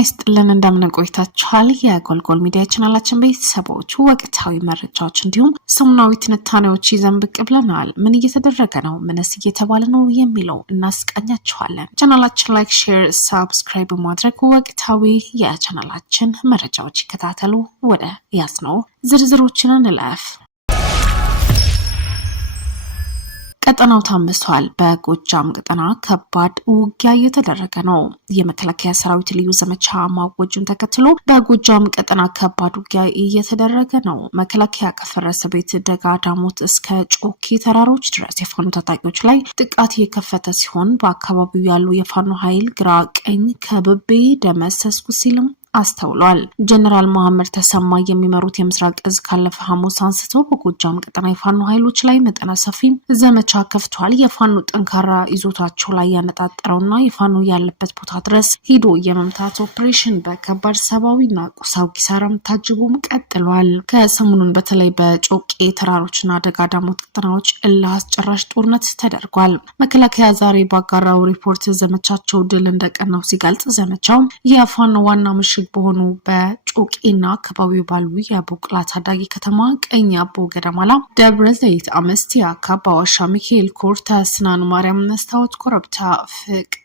ይስጥልን እንደምን ቆይታችኋል? የጎልጎል ሚዲያ ቻናላችን ቤተሰቦች ወቅታዊ መረጃዎች እንዲሁም ሰሙናዊ ትንታኔዎች ይዘን ብቅ ብለናል። ምን እየተደረገ ነው፣ ምንስ እየተባለ ነው የሚለው እናስቃኛችኋለን። ቻናላችን ላይክ፣ ሼር፣ ሰብስክራይብ በማድረግ ወቅታዊ የቻናላችን መረጃዎች ይከታተሉ። ወደ ያዝነው ዝርዝሮችን እንለፍ። ቀጠናው ታምሷል። በጎጃም ቀጠና ከባድ ውጊያ እየተደረገ ነው። የመከላከያ ሰራዊት ልዩ ዘመቻ ማወጁን ተከትሎ በጎጃም ቀጠና ከባድ ውጊያ እየተደረገ ነው። መከላከያ ከፈረሰ ቤት ደጋ ዳሞት እስከ ጮኪ ተራሮች ድረስ የፋኖ ታጣቂዎች ላይ ጥቃት የከፈተ ሲሆን በአካባቢው ያሉ የፋኖ ኃይል ግራ ቀኝ ከብቤ ደመሰስኩ ሲልም አስተውሏል። ጀነራል መሐመድ ተሰማ የሚመሩት የምስራቅ እዝ ካለፈ ሐሙስ አንስቶ በጎጃም ቀጠና የፋኖ ኃይሎች ላይ መጠነ ሰፊ ዘመቻ ከፍቷል። የፋኖ ጠንካራ ይዞታቸው ላይ ያነጣጠረውና የፋኖ ያለበት ቦታ ድረስ ሂዶ የመምታት ኦፕሬሽን በከባድ ሰብአዊና ቁሳዊ ኪሳራም ታጅቦም ቀጥሏል። ከሰሞኑን በተለይ በጮቄ ተራሮችና ደጋ ዳሞት ቀጠናዎች እልህ አስጨራሽ ጦርነት ተደርጓል። መከላከያ ዛሬ ባጋራው ሪፖርት ዘመቻቸው ድል እንደቀናው ሲገልጽ ዘመቻው የፋኖ ዋና ምሽግ በሆኑ በጮቄና አካባቢው ባሉ የቡቅላ ታዳጊ ከተማ ቀኝ አቦ ገዳማላ፣ ደብረ ዘይት፣ አመስቲያ፣ ካባዋሻ፣ ሚካኤል ኮርታ፣ ስናን ማርያም፣ መስታወት ኮረብታ፣ ፍቅጣር፣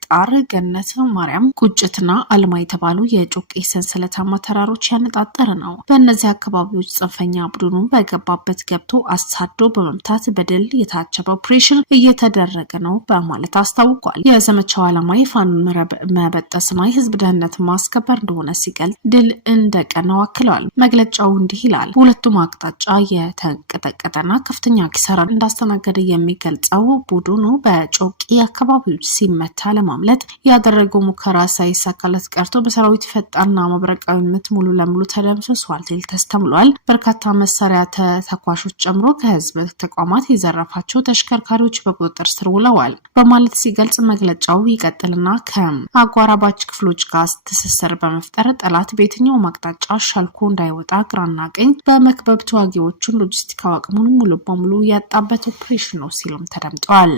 ገነት ማርያም፣ ቁጭትና አልማ የተባሉ የጮቄ ሰንሰለታማ ተራሮች ያነጣጠረ ነው። በእነዚህ አካባቢዎች ጽንፈኛ ቡድኑ በገባበት ገብቶ አሳዶ በመምታት በድል የታጀበ ኦፕሬሽን እየተደረገ ነው በማለት አስታውቋል። የዘመቻው ዓላማ የፋኖ መረብ መበጠስና የህዝብ ደህንነት ማስከበር እንደሆነ ሲገልጽ ድል እንደቀናው አክለዋል። መግለጫው እንዲህ ይላል። በሁለቱም አቅጣጫ የተንቀጠቀጠና ከፍተኛ ኪሳራ እንዳስተናገደ የሚገልጸው ቡድኑ በጮቄ አካባቢዎች ሲመታ ለማምለጥ ያደረገው ሙከራ ሳይሳካለት ቀርቶ በሰራዊት ፈጣንና መብረቃዊ ምት ሙሉ ለሙሉ ተደምስሷል ሲል ተስተምሏል። በርካታ መሳሪያ ተተኳሾች ጨምሮ ከህዝብ ተቋማት የዘረፋቸው ተሽከርካሪዎች በቁጥጥር ስር ውለዋል በማለት ሲገልጽ መግለጫው ይቀጥልና ከአጓራባች ክፍሎች ጋር ትስስር በመፍጠር ጠላት በየትኛው አቅጣጫ ሻልኮ እንዳይወጣ ግራና ቀኝ በመክበብ ተዋጊዎቹን ሎጂስቲካዊ አቅሙን ሙሉ በሙሉ ያጣበት ኦፕሬሽን ነው ሲሉም ተደምጠዋል።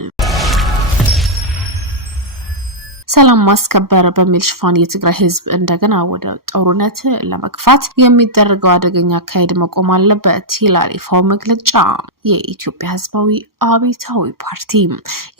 ሰላም ማስከበር በሚል ሽፋን የትግራይ ህዝብ እንደገና ወደ ጦርነት ለመግፋት የሚደረገው አደገኛ አካሄድ መቆም አለበት ይላል ይፋው መግለጫ። የኢትዮጵያ ህዝባዊ አብዮታዊ ፓርቲ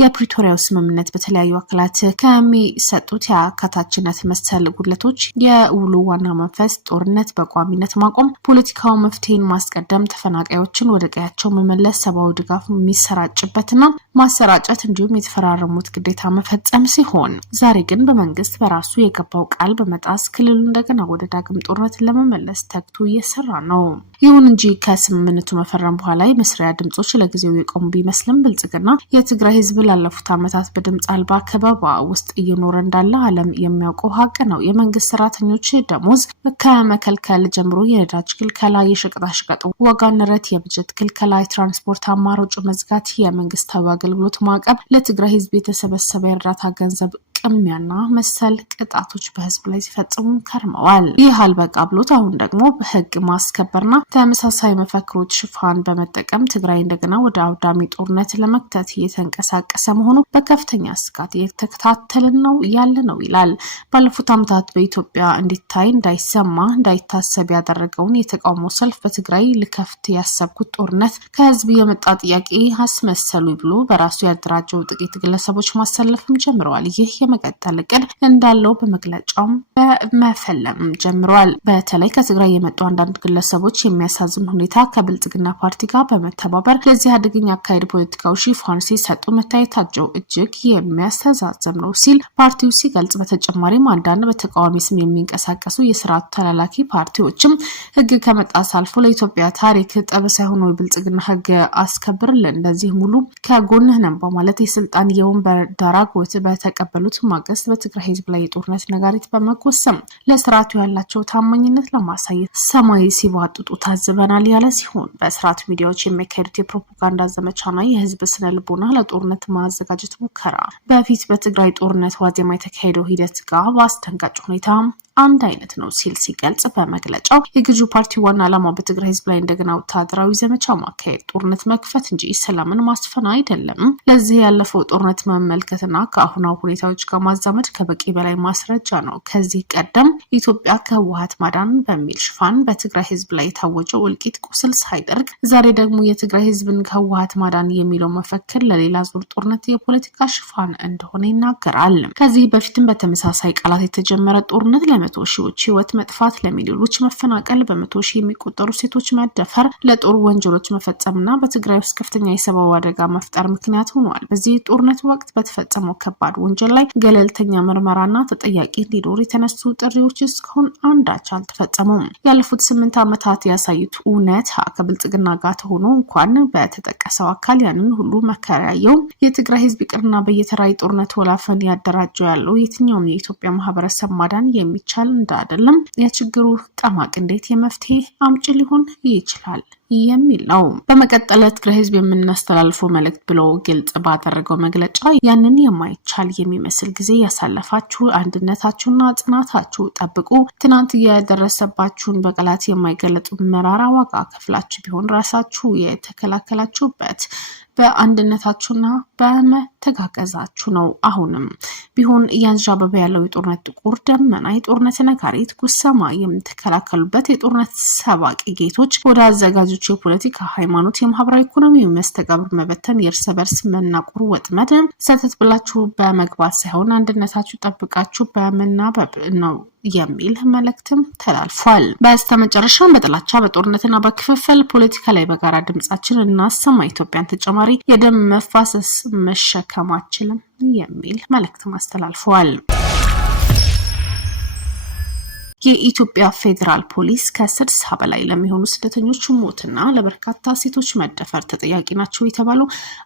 የፕሪቶሪያው ስምምነት በተለያዩ አካላት ከሚሰጡት የአካታችነት መሰል ጉድለቶች የውሉ ዋና መንፈስ ጦርነት በቋሚነት ማቆም፣ ፖለቲካዊ መፍትሄን ማስቀደም፣ ተፈናቃዮችን ወደ ቀያቸው መመለስ፣ ሰብአዊ ድጋፍ የሚሰራጭበትና ማሰራጨት እንዲሁም የተፈራረሙት ግዴታ መፈጸም ሲሆን ዛሬ ግን በመንግስት በራሱ የገባው ቃል በመጣስ ክልሉ እንደገና ወደ ዳግም ጦርነት ለመመለስ ተግቶ እየሰራ ነው። ይሁን እንጂ ከስምምነቱ መፈረም በኋላ የመስሪያ ድምጾች ለጊዜው የቆሙ ቢመስልም ብልጽግና የትግራይ ህዝብ ላለፉት ዓመታት በድምጽ አልባ ከበባ ውስጥ እየኖረ እንዳለ ዓለም የሚያውቀው ሀቅ ነው። የመንግስት ሰራተኞች ደሞዝ ከመከልከል ጀምሮ የነዳጅ ክልከላ፣ የሸቀጣሸቀጥ ዋጋ ንረት፣ የበጀት ክልከላ፣ የትራንስፖርት አማራጭ መዝጋት፣ የመንግስታዊ አገልግሎት ማዕቀብ፣ ለትግራይ ህዝብ የተሰበሰበ የእርዳታ ገንዘብ ቅሚያና መሰል ቅጣቶች በህዝብ ላይ ሲፈጽሙ ከርመዋል። ይህ አልበቃ ብሎት አሁን ደግሞ በህግ ማስከበርና ተመሳሳይ መፈክሮች ሽፋን በመጠቀም ትግራይ እንደገና ወደ አውዳሚ ጦርነት ለመክተት እየተንቀሳቀሰ መሆኑ በከፍተኛ ስጋት እየተከታተልን ነው ያለ ነው ይላል። ባለፉት ዓመታት በኢትዮጵያ እንዲታይ እንዳይሰማ እንዳይታሰብ ያደረገውን የተቃውሞ ሰልፍ በትግራይ ልከፍት ያሰብኩት ጦርነት ከህዝብ የመጣ ጥያቄ አስመሰሉ ብሎ በራሱ ያደራጀው ጥቂት ግለሰቦች ማሰለፍም ጀምረዋል። ይህ የመቀጠል እቅድ እንዳለው በመግለጫው በመፈለም ጀምረዋል። በተለይ ከትግራይ የመጡ አንዳንድ ግለሰቦች የሚያሳዝን ሁኔታ ከብልጽግና ፓርቲ ጋር በመተባበር ለዚህ አደገኛ አካሄድ ፖለቲካዊ ሽፋን ሲሰጡ መታየታቸው እጅግ የሚያስተዛዘብ ነው ሲል ፓርቲው ሲገልጽ፣ በተጨማሪም አንዳንድ በተቃዋሚ ስም የሚንቀሳቀሱ የስርዓቱ ተላላኪ ፓርቲዎችም ህግ ከመጣስ አልፎ ለኢትዮጵያ ታሪክ ጠበሳ የሆነው የብልጽግና ህግ አስከብርልን፣ እንደዚህ ሙሉ ከጎንህ ነን በማለት የስልጣን የወንበር ዳራጎት በተቀበሉት ማግስት በትግራይ ህዝብ ላይ የጦርነት ነጋሪት በመጎሰም ለስርዓቱ ያላቸው ታማኝነት ለማሳየት ሰማይ ሲዋጥጡ ታዝበናል ያለ ሲሆን በስርዓቱ ሚዲያዎች የሚካሄዱት የፕሮፓጋንዳ ዘመቻና የህዝብ ስነ ልቦና ለጦርነት ማዘጋጀት ሙከራ በፊት በትግራይ ጦርነት ዋዜማ የተካሄደው ሂደት ጋር በአስደንጋጭ ሁኔታ አንድ አይነት ነው ሲል ሲገልጽ በመግለጫው የገዢው ፓርቲ ዋና ዓላማ በትግራይ ህዝብ ላይ እንደገና ወታደራዊ ዘመቻ ማካሄድ፣ ጦርነት መክፈት እንጂ ሰላምን ማስፈን አይደለም። ለዚህ ያለፈው ጦርነት መመልከትና ከአሁናዊ ሁኔታዎች ጋር ማዛመድ ከበቂ በላይ ማስረጃ ነው። ከዚህ ቀደም ኢትዮጵያ ከህወሓት ማዳን በሚል ሽፋን በትግራይ ህዝብ ላይ የታወጀው እልቂት ቁስል ሳይደርግ ዛሬ ደግሞ የትግራይ ህዝብን ከህወሓት ማዳን የሚለው መፈክር ለሌላ ዙር ጦርነት የፖለቲካ ሽፋን እንደሆነ ይናገራል። ከዚህ በፊትም በተመሳሳይ ቃላት የተጀመረ ጦርነት ለመቶ ሺዎች ህይወት መጥፋት፣ ለሚሊዮኖች መፈናቀል፣ በመቶ ሺህ የሚቆጠሩ ሴቶች መደፈር፣ ለጦር ወንጀሎች መፈጸምና በትግራይ ውስጥ ከፍተኛ የሰብአዊ አደጋ መፍጠር ምክንያት ሆኗል። በዚህ ጦርነት ወቅት በተፈጸመው ከባድ ወንጀል ላይ ገለልተኛ ምርመራና ተጠያቂ እንዲኖር የተነሱ ጥሪዎች እስካሁን አንዳች አልተፈጸሙም። ያለፉት 8 ዓመታት ያሳዩት እውነት ከብልጽግና ጋር ተሆኖ እንኳን በተጠቀሰው አካል ያንን ሁሉ መከራ ያየው የትግራይ ህዝብ ይቅርና በየተራ ጦርነት ወላፈን ያደራጀው ያለው የትኛውም የኢትዮጵያ ማህበረሰብ ማዳን የሚቻል እንዳይደለም የችግሩ ጠማቅ እንዴት የመፍትሄ አምጪ ሊሆን ይችላል የሚል ነው። በመቀጠል ትግራይ ህዝብ የምናስተላልፈው መልእክት ብሎ ግልጽ ባደረገው መግለጫ ያንን የማይቻል የሚመስል ጊዜ ያሳለፋችሁ አንድነታችሁና ጽናታችሁ ጠብቁ። ትናንት የደረሰባችሁን በቃላት የማይገለጡ መራራ ዋጋ ከፍላችሁ ቢሆን ራሳችሁ የተከላከላችሁበት በአንድነታችሁና በመተጋገዛችሁ ነው። አሁንም ቢሆን እያንዣበበ ያለው የጦርነት ጥቁር ደመና፣ የጦርነት ነጋሪት ጉሰማ የምትከላከሉበት የጦርነት ሰባቂ ጌቶች ወደ አዘጋጆች የፖለቲካ፣ ሃይማኖት፣ የማህበራዊ ኢኮኖሚ መስተጋብር መበተን፣ የእርስ በርስ መናቆር ወጥመድ ሰተት ብላችሁ በመግባት ሳይሆን አንድነታችሁ ጠብቃችሁ በመናበብ ነው የሚል መልእክትም ተላልፏል። በስተመጨረሻ በጥላቻ በጦርነትና በክፍፍል ፖለቲካ ላይ በጋራ ድምጻችን እናሰማ፣ ኢትዮጵያን ተጨማሪ የደም መፋሰስ መሸከማችንም የሚል መልእክትም አስተላልፈዋል። የኢትዮጵያ ፌዴራል ፖሊስ ከ60 በላይ ለሚሆኑ ስደተኞች ሞትና ለበርካታ ሴቶች መደፈር ተጠያቂ ናቸው የተባሉ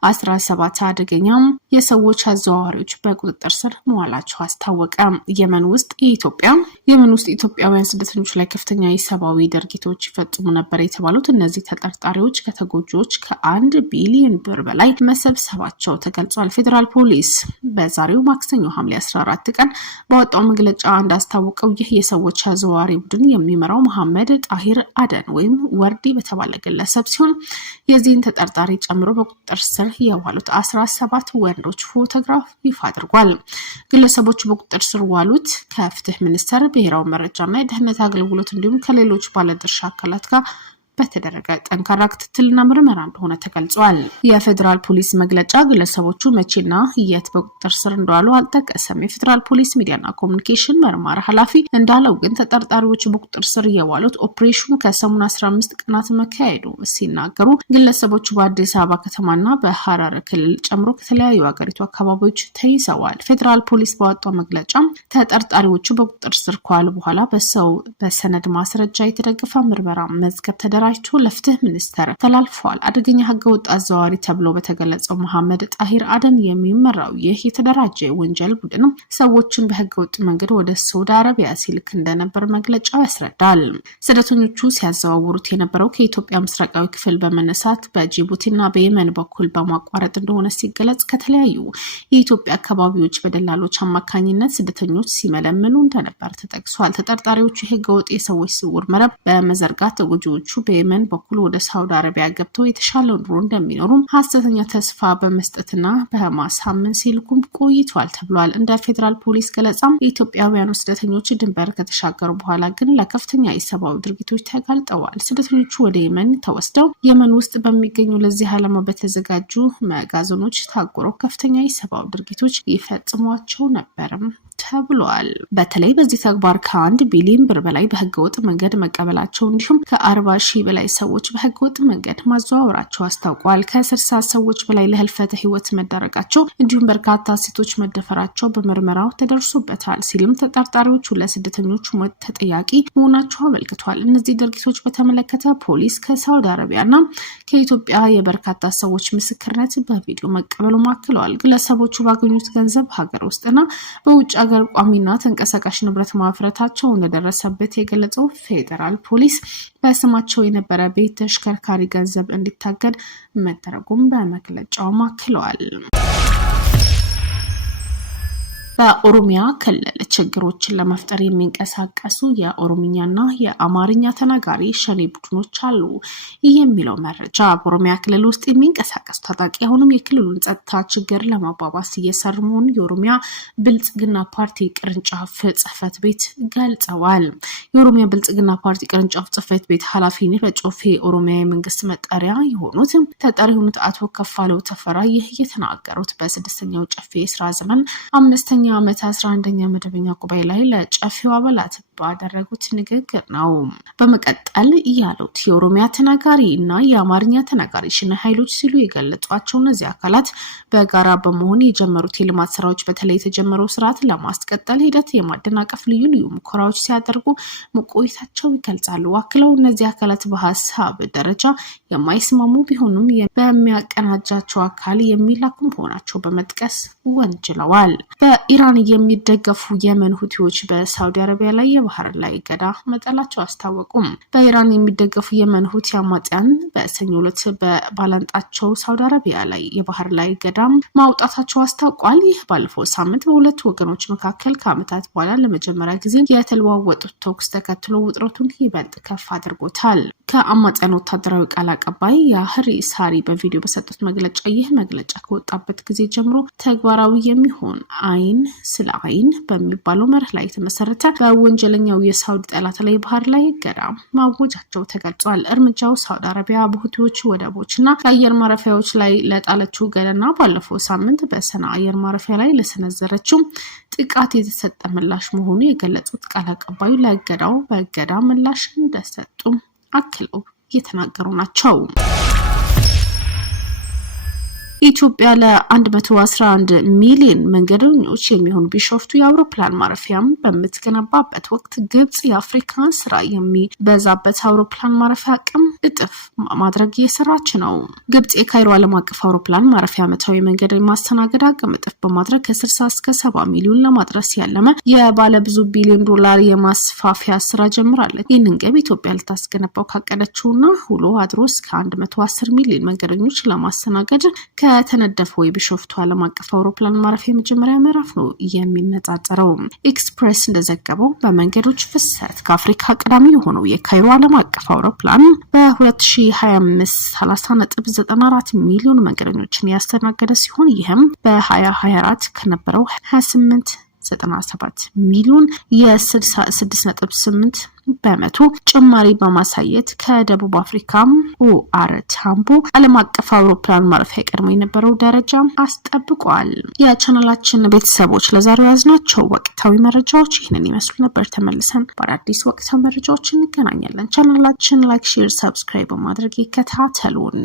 17 አደገኛም የሰዎች አዘዋዋሪዎች በቁጥጥር ስር መዋላቸው አስታወቀ። የመን ውስጥ ኢትዮጵያውያን ስደተኞች ላይ ከፍተኛ የሰብአዊ ድርጊቶች ይፈጽሙ ነበር የተባሉት እነዚህ ተጠርጣሪዎች ከተጎጂዎች ከ1 ቢሊዮን ብር በላይ መሰብሰባቸው ተገልጿል። ፌዴራል ፖሊስ በዛሬው ማክሰኞ ሐምሌ 14 ቀን በወጣው መግለጫ እንዳስታወቀው ይህ የሰዎች አዘዋዋሪ ቡድን የሚመራው መሐመድ ጣሂር አደን ወይም ወርዲ በተባለ ግለሰብ ሲሆን የዚህን ተጠርጣሪ ጨምሮ በቁጥጥር ስር የዋሉት 17 ወንዶች ፎቶግራፍ ይፋ አድርጓል። ግለሰቦቹ በቁጥጥር ስር ዋሉት ከፍትህ ሚኒስቴር፣ ብሔራዊ መረጃና የደህንነት አገልግሎት እንዲሁም ከሌሎች ባለድርሻ አካላት ጋር በተደረገ ጠንካራ ክትትልና ምርመራ እንደሆነ ተገልጿል። የፌዴራል ፖሊስ መግለጫ ግለሰቦቹ መቼና የት በቁጥጥር ስር እንደዋሉ አልጠቀሰም። የፌዴራል ፖሊስ ሚዲያና ኮሚኒኬሽን መርማሪ ኃላፊ እንዳለው ግን ተጠርጣሪዎቹ በቁጥጥር ስር የዋሉት ኦፕሬሽኑ ከሰሞኑ 15 ቀናት መካሄዱ ሲናገሩ ግለሰቦቹ በአዲስ አበባ ከተማና በሐረር ክልል ጨምሮ ከተለያዩ ሀገሪቱ አካባቢዎች ተይዘዋል። ፌዴራል ፖሊስ ባወጣው መግለጫ ተጠርጣሪዎቹ በቁጥጥር ስር ከዋሉ በኋላ በሰነድ ማስረጃ የተደገፈ ምርመራ መዝገብ ተደራጅቶ ለፍትህ ሚኒስቴር ተላልፏል። አደገኛ ህገወጥ አዘዋዋሪ ተብሎ በተገለጸው መሐመድ ጣሂር አደን የሚመራው ይህ የተደራጀ ወንጀል ቡድን ሰዎችን በህገወጥ መንገድ ወደ ሳውዲ አረቢያ ሲልክ እንደነበር መግለጫው ያስረዳል። ስደተኞቹ ሲያዘዋውሩት የነበረው ከኢትዮጵያ ምስራቃዊ ክፍል በመነሳት በጅቡቲና በየመን በኩል በማቋረጥ እንደሆነ ሲገለጽ ከተለያዩ የኢትዮጵያ አካባቢዎች በደላሎች አማካኝነት ስደተኞች ሲመለምሉ እንደነበር ተጠቅሷል። ተጠርጣሪዎቹ የህገወጥ የሰዎች ዝውውር መረብ በመዘርጋት ተጎጂዎቹ በየመን በኩል ወደ ሳውዲ አረቢያ ገብተው የተሻለ ኑሮ እንደሚኖሩም ሐሰተኛ ተስፋ በመስጠትና በማሳመን ሲልኩም ቆይቷል ተብሏል። እንደ ፌዴራል ፖሊስ ገለጻም የኢትዮጵያውያኑ ስደተኞች ድንበር ከተሻገሩ በኋላ ግን ለከፍተኛ የሰብአዊ ድርጊቶች ተጋልጠዋል። ስደተኞቹ ወደ የመን ተወስደው የመን ውስጥ በሚገኙ ለዚህ ዓላማ በተዘጋጁ መጋዘኖች ታጉረው ከፍተኛ የሰብአዊ ድርጊቶች ይፈጽሟቸው ነበርም ተብሏል። በተለይ በዚህ ተግባር ከ1 ቢሊዮን ብር በላይ በህገወጥ መንገድ መቀበላቸው እንዲሁም ከ40 ሺህ በላይ ሰዎች በህገወጥ መንገድ ማዘዋወራቸው አስታውቋል። ከ60 ሰዎች በላይ ለህልፈተ ህይወት መዳረጋቸው እንዲሁም በርካታ ሴቶች መደፈራቸው በምርመራው ተደርሶበታል ሲልም ተጠርጣሪዎቹ ለስደተኞቹ ሞት ተጠያቂ መሆናቸው አመልክቷል። እነዚህ ድርጊቶች በተመለከተ ፖሊስ ከሳውዲ አረቢያና ከኢትዮጵያ የበርካታ ሰዎች ምስክርነት በቪዲዮ መቀበሉ አክለዋል። ግለሰቦቹ ባገኙት ገንዘብ ሀገር ውስጥና በውጭ ሀገር ቋሚና ተንቀሳቃሽ ንብረት ማፍረታቸው እንደደረሰበት የገለጸው ፌዴራል ፖሊስ በስማቸው የነበረ ቤት፣ ተሽከርካሪ፣ ገንዘብ እንዲታገድ መደረጉም በመግለጫው አክለዋል። በኦሮሚያ ክልል ችግሮችን ለመፍጠር የሚንቀሳቀሱ የኦሮምኛና የአማርኛ ተናጋሪ ሸኔ ቡድኖች አሉ የሚለው መረጃ በኦሮሚያ ክልል ውስጥ የሚንቀሳቀሱ ታጣቂ አሁንም የክልሉን ጸጥታ ችግር ለማባባስ እየሰሩ መሆኑን የኦሮሚያ ብልጽግና ፓርቲ ቅርንጫፍ ጽሕፈት ቤት ገልጸዋል። የኦሮሚያ ብልጽግና ፓርቲ ቅርንጫፍ ጽሕፈት ቤት ኃላፊ በጮፌ ኦሮሚያ የመንግስት መጠሪያ የሆኑት ተጠሪ የሆኑት አቶ ከፋለው ተፈራ ይህ የተናገሩት በስድስተኛው ጨፌ ስራ ዘመን 5ኛ ዓመት 11ኛ መደበኛ ጉባኤ ላይ ለጨፌው አባላት ባደረጉት ንግግር ነው። በመቀጠል ያሉት የኦሮሚያ ተናጋሪ እና የአማርኛ ተናጋሪ ሸኔ ኃይሎች ሲሉ የገለጿቸው እነዚህ አካላት በጋራ በመሆን የጀመሩት የልማት ስራዎች በተለይ የተጀመረው ስርዓት ለማስቀጠል ሂደት የማደናቀፍ ልዩ ልዩ ሙከራዎች ሲያደርጉ መቆየታቸው ይገልጻሉ። አክለው እነዚህ አካላት በሀሳብ ደረጃ የማይስማሙ ቢሆኑም በሚያቀናጃቸው አካል የሚላኩ መሆናቸው በመጥቀስ ወንጅለዋል። በኢራን የሚደገፉ የመን ሁቲዎች በሳውዲ አረቢያ ላይ የባህር ላይ እገዳ መጣላቸው አስታወቁም። በኢራን የሚደገፉ የመን ሁቲ አማጽያን በሰኞ ዕለት በባላንጣቸው ሳውዲ አረቢያ ላይ የባህር ላይ እገዳ ማውጣታቸው አስታውቋል። ይህ ባለፈው ሳምንት በሁለቱ ወገኖች መካከል ከዓመታት በኋላ ለመጀመሪያ ጊዜ የተለዋወጡት ተኩስ ተከትሎ ውጥረቱን ይበልጥ ከፍ አድርጎታል። ከአማጽያን ወታደራዊ ቃል አቀባይ ያህሪ ሳሪ በቪዲዮ በሰጡት መግለጫ ይህ መግለጫ ከወጣበት ጊዜ ጀምሮ ተግባራዊ የሚሆን አይን ስለ አይን በሚባለው መርህ ላይ የተመሰረተ በወንጀለኛው የሳውዲ ጠላት ላይ ባህር ላይ እገዳ ማወጃቸው ተገልጿል። እርምጃው ሳውዲ አረቢያ በሁቲዎች ወደቦችና የአየር ማረፊያዎች ላይ ለጣለችው እገዳና ባለፈው ሳምንት በሰና አየር ማረፊያ ላይ ለሰነዘረችው ጥቃት የተሰጠ ምላሽ መሆኑ የገለጹት ቃል አቀባዩ ለእገዳው በእገዳ ምላሽ እንደሰጡ አክለው እየተናገሩ ናቸው። ኢትዮጵያ ለ111 ሚሊዮን መንገደኞች የሚሆን ቢሾፍቱ የአውሮፕላን ማረፊያም በምትገነባበት ወቅት ግብጽ የአፍሪካን ስራ የሚበዛበት አውሮፕላን ማረፊያ አቅም እጥፍ ማድረግ እየሰራች ነው። ግብጽ የካይሮ ዓለም አቀፍ አውሮፕላን ማረፊያ ዓመታዊ መንገድ ማስተናገድ አቅም እጥፍ በማድረግ ከ60 እስከ 70 ሚሊዮን ለማድረስ ያለመ የባለብዙ ቢሊዮን ዶላር የማስፋፊያ ስራ ጀምራለች። ይህንን ገቢ ኢትዮጵያ ልታስገነባው ካቀደችውና ውሎ አድሮ እስከ 110 ሚሊዮን መንገደኞች ለማስተናገድ ከተነደፈው የቢሾፍቱ ዓለም አቀፍ አውሮፕላን ማረፊያ የመጀመሪያ ምዕራፍ ነው የሚነጻጸረው። ኤክስፕሬስ እንደዘገበው በመንገዶች ፍሰት ከአፍሪካ ቀዳሚ የሆነው የካይሮ ዓለም አቀፍ አውሮፕላን በ2025 30.94 ሚሊዮን መንገደኞችን ያስተናገደ ሲሆን ይህም በ2024 ከነበረው 28.97 ሚሊዮን የ66.8 በመቶ ጭማሪ በማሳየት ከደቡብ አፍሪካ ኦአር ታምቦ ዓለም አቀፍ አውሮፕላን ማረፊያ ቀድሞ የነበረው ደረጃ አስጠብቋል። የቻናላችን ቤተሰቦች ለዛሬው ያዝናቸው ወቅታዊ መረጃዎች ይህንን ይመስሉ ነበር። ተመልሰን በአዲስ ወቅታዊ መረጃዎች እንገናኛለን። ቻናላችን ላይክ፣ ሼር፣ ሰብስክራይብ በማድረግ ይከታተሉን።